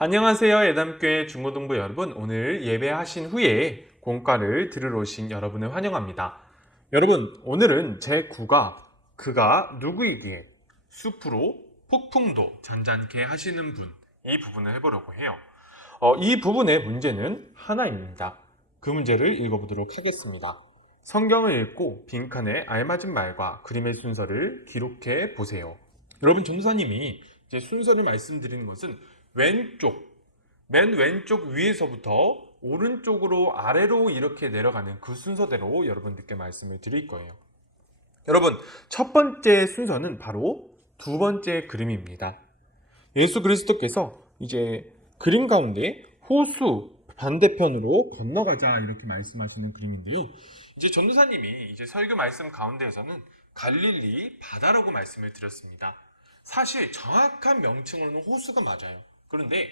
안녕하세요. 예담교회 중고등부 여러분, 오늘 예배하신 후에 공과를 들으러 오신 여러분을 환영합니다. 여러분, 오늘은 제9가 그가 누구이기에 숲으로 폭풍도 잔잔케 하시는 분, 이 부분을 해보려고 해요. 이 부분의 문제는 하나입니다. 그 문제를 읽어보도록 하겠습니다. 성경을 읽고 빈칸에 알맞은 말과 그림의 순서를 기록해 보세요. 여러분, 전도사님이 이제 순서를 말씀드리는 것은 맨 왼쪽 위에서부터 오른쪽으로 아래로 이렇게 내려가는 그 순서대로 여러분들께 말씀을 드릴 거예요. 여러분, 첫 번째 순서는 바로 두 번째 그림입니다. 예수 그리스도께서 이제 그림 가운데 호수 반대편으로 건너가자 이렇게 말씀하시는 그림인데요. 이제 전도사님이 이제 설교 말씀 가운데에서는 갈릴리 바다라고 말씀을 드렸습니다. 사실 정확한 명칭으로는 호수가 맞아요. 그런데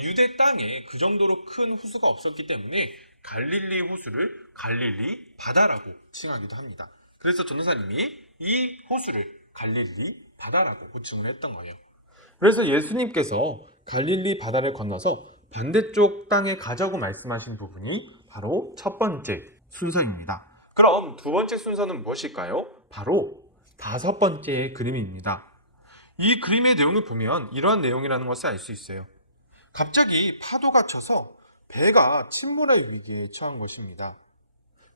유대 땅에 그 정도로 큰 호수가 없었기 때문에 갈릴리 호수를 갈릴리 바다라고 칭하기도 합니다. 그래서 전도사님이 이 호수를 갈릴리 바다라고 호칭을 했던 거예요. 그래서 예수님께서 갈릴리 바다를 건너서 반대쪽 땅에 가자고 말씀하신 부분이 바로 첫 번째 순서입니다. 그럼 두 번째 순서는 무엇일까요? 바로 다섯 번째 그림입니다. 이 그림의 내용을 보면 이러한 내용이라는 것을 알 수 있어요. 갑자기 파도가 쳐서 배가 침몰할 위기에 처한 것입니다.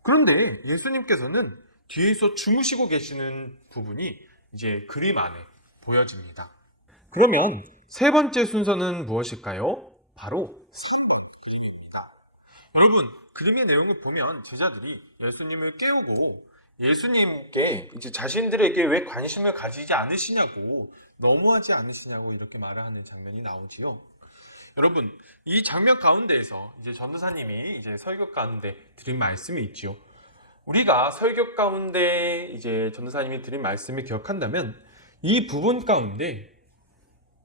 그런데 예수님께서는 뒤에서 주무시고 계시는 부분이 이제 그림 안에 보여집니다. 그러면 세 번째 순서는 무엇일까요? 바로 여러분, 그림의 내용을 보면 제자들이 예수님을 깨우고 예수님께 이제 자신들에게 왜 관심을 가지지 않으시냐고, 너무하지 않으시냐고 이렇게 말하는 장면이 나오지요. 여러분, 이 장면 가운데에서 이제 전도사님이 이제 설교 가운데 드린 말씀이 있지요. 우리가 설교 가운데 이제 전도사님이 드린 말씀을 기억한다면 이 부분 가운데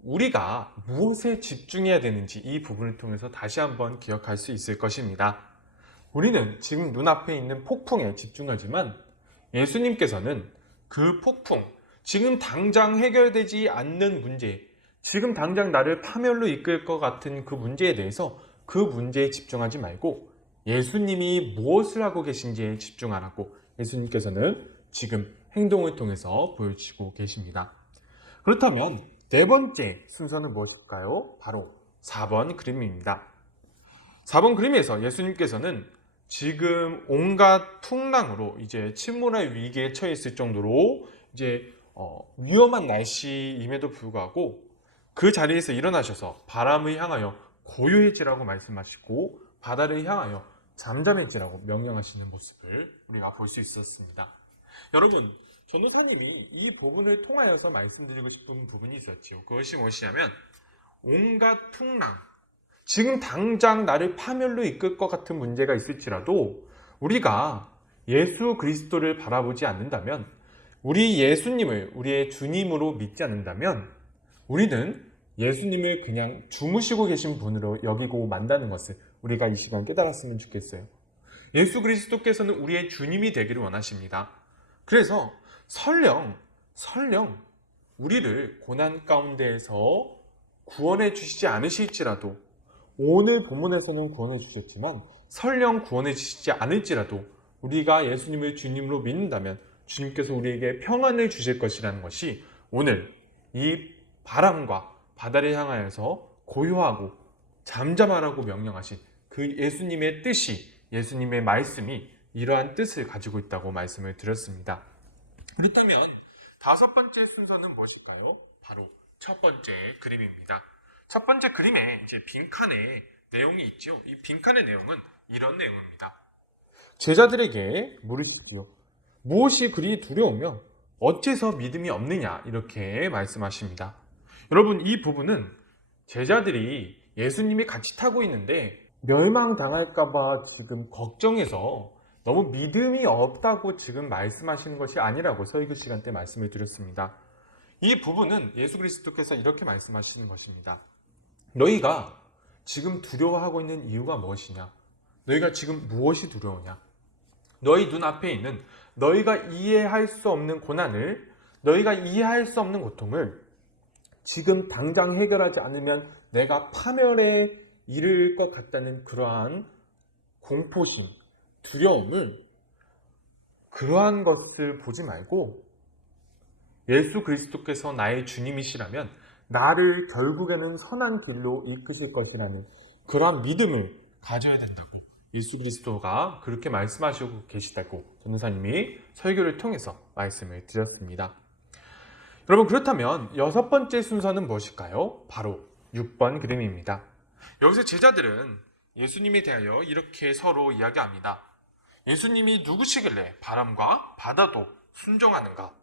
우리가 무엇에 집중해야 되는지 이 부분을 통해서 다시 한번 기억할 수 있을 것입니다. 우리는 지금 눈앞에 있는 폭풍에 집중하지만 예수님께서는 그 폭풍, 지금 당장 해결되지 않는 문제, 지금 당장 나를 파멸로 이끌 것 같은 그 문제에 대해서 그 문제에 집중하지 말고 예수님이 무엇을 하고 계신지에 집중하라고 예수님께서는 지금 행동을 통해서 보여주시고 계십니다. 그렇다면 네 번째 순서는 무엇일까요? 바로 4번 그림입니다. 4번 그림에서 예수님께서는 지금 온갖 풍랑으로 이제 침몰할 위기에 처해 있을 정도로 이제 위험한 날씨임에도 불구하고 그 자리에서 일어나셔서 바람을 향하여 고요해지라고 말씀하시고 바다를 향하여 잠잠해지라고 명령하시는 모습을 우리가 볼 수 있었습니다. 여러분, 전도사님이 이 부분을 통하여서 말씀드리고 싶은 부분이 있었죠. 그것이 무엇이냐면 온갖 풍랑, 지금 당장 나를 파멸로 이끌 것 같은 문제가 있을지라도 우리가 예수 그리스도를 바라보지 않는다면, 우리 예수님을 우리의 주님으로 믿지 않는다면 우리는 예수님을 그냥 주무시고 계신 분으로 여기고 만다는 것을 우리가 이 시간 깨달았으면 좋겠어요. 예수 그리스도께서는 우리의 주님이 되기를 원하십니다. 그래서 설령 우리를 고난 가운데에서 구원해 주시지 않으실지라도, 오늘 본문에서는 구원해 주셨지만 설령 구원해 주시지 않을지라도 우리가 예수님을 주님으로 믿는다면 주님께서 우리에게 평안을 주실 것이라는 것이 오늘 이 바람과 바다를 향하여서 고요하고 잠잠하라고 명령하신 그 예수님의 뜻이, 예수님의 말씀이 이러한 뜻을 가지고 있다고 말씀을 드렸습니다. 그렇다면 다섯 번째 순서는 무엇일까요? 바로 첫 번째 그림입니다. 첫 번째 그림에 이제 빈칸에 내용이 있죠. 이 빈칸의 내용은 이런 내용입니다. 제자들에게 물으시지요. 무엇이 그리 두려우며 어째서 믿음이 없느냐, 이렇게 말씀하십니다. 여러분, 이 부분은 제자들이 예수님이 같이 타고 있는데 멸망당할까봐 지금 걱정해서 너무 믿음이 없다고 지금 말씀하시는 것이 아니라고 설교 시간 때 말씀을 드렸습니다. 이 부분은 예수 그리스도께서 이렇게 말씀하시는 것입니다. 너희가 지금 두려워하고 있는 이유가 무엇이냐? 너희가 지금 무엇이 두려우냐? 너희 눈앞에 있는 너희가 이해할 수 없는 고난을, 너희가 이해할 수 없는 고통을 지금 당장 해결하지 않으면 내가 파멸에 이를 것 같다는 그러한 공포심, 두려움을, 그러한 것을 보지 말고 예수 그리스도께서 나의 주님이시라면 나를 결국에는 선한 길로 이끄실 것이라는 그러한 믿음을 가져야 된다고 예수 그리스도가 그렇게 말씀하시고 계시다고 전도사님이 설교를 통해서 말씀을 드렸습니다. 여러분, 그렇다면 여섯 번째 순서는 무엇일까요? 바로 6번 그림입니다. 여기서 제자들은 예수님에 대하여 이렇게 서로 이야기합니다. 예수님이 누구시길래 바람과 바다도 순종하는가?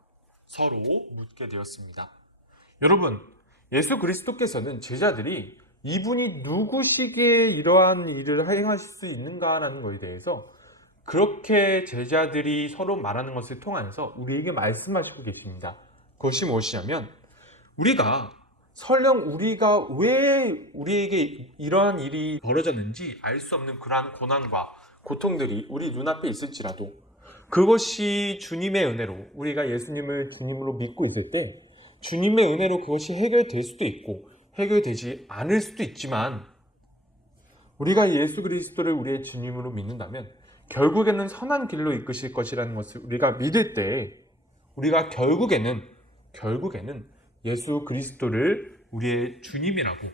서로 묻게 되었습니다. 여러분, 예수 그리스도께서는 제자들이 이분이 누구시기에 이러한 일을 행하실 수 있는가라는 것에 대해서 그렇게 제자들이 서로 말하는 것을 통해서 우리에게 말씀하시고 계십니다. 그것이 무엇이냐면, 설령 우리가 왜 우리에게 이러한 일이 벌어졌는지 알 수 없는 그러한 고난과 고통들이 우리 눈앞에 있을지라도 그것이 주님의 은혜로, 우리가 예수님을 주님으로 믿고 있을 때 주님의 은혜로 그것이 해결될 수도 있고 해결되지 않을 수도 있지만, 우리가 예수 그리스도를 우리의 주님으로 믿는다면 결국에는 선한 길로 이끄실 것이라는 것을 우리가 믿을 때 우리가 결국에는 예수 그리스도를 우리의 주님이라고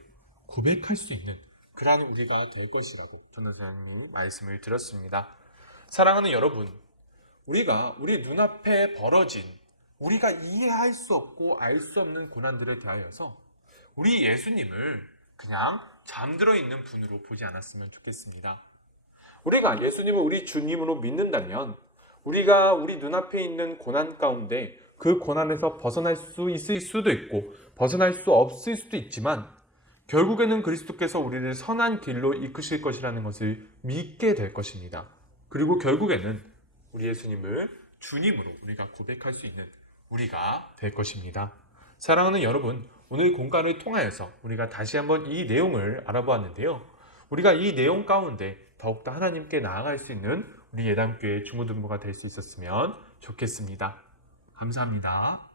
고백할 수 있는 그러한 우리가 될 것이라고 전도사님이 말씀을 드렸습니다. 사랑하는 여러분, 우리가 우리 눈앞에 벌어진 우리가 이해할 수 없고 알 수 없는 고난들에 대하여서 우리 예수님을 그냥 잠들어 있는 분으로 보지 않았으면 좋겠습니다. 우리가 예수님을 우리 주님으로 믿는다면 우리가 우리 눈앞에 있는 고난 가운데 그 고난에서 벗어날 수 있을 수도 있고 벗어날 수 없을 수도 있지만 결국에는 그리스도께서 우리를 선한 길로 이끄실 것이라는 것을 믿게 될 것입니다. 그리고 결국에는 우리 예수님을 주님으로 우리가 고백할 수 있는 우리가 될 것입니다. 사랑하는 여러분, 오늘 공간을 통하여서 우리가 다시 한번 이 내용을 알아보았는데요. 우리가 이 내용 가운데 더욱더 하나님께 나아갈 수 있는 우리 예담교회 중고등부가 될 수 있었으면 좋겠습니다. 감사합니다.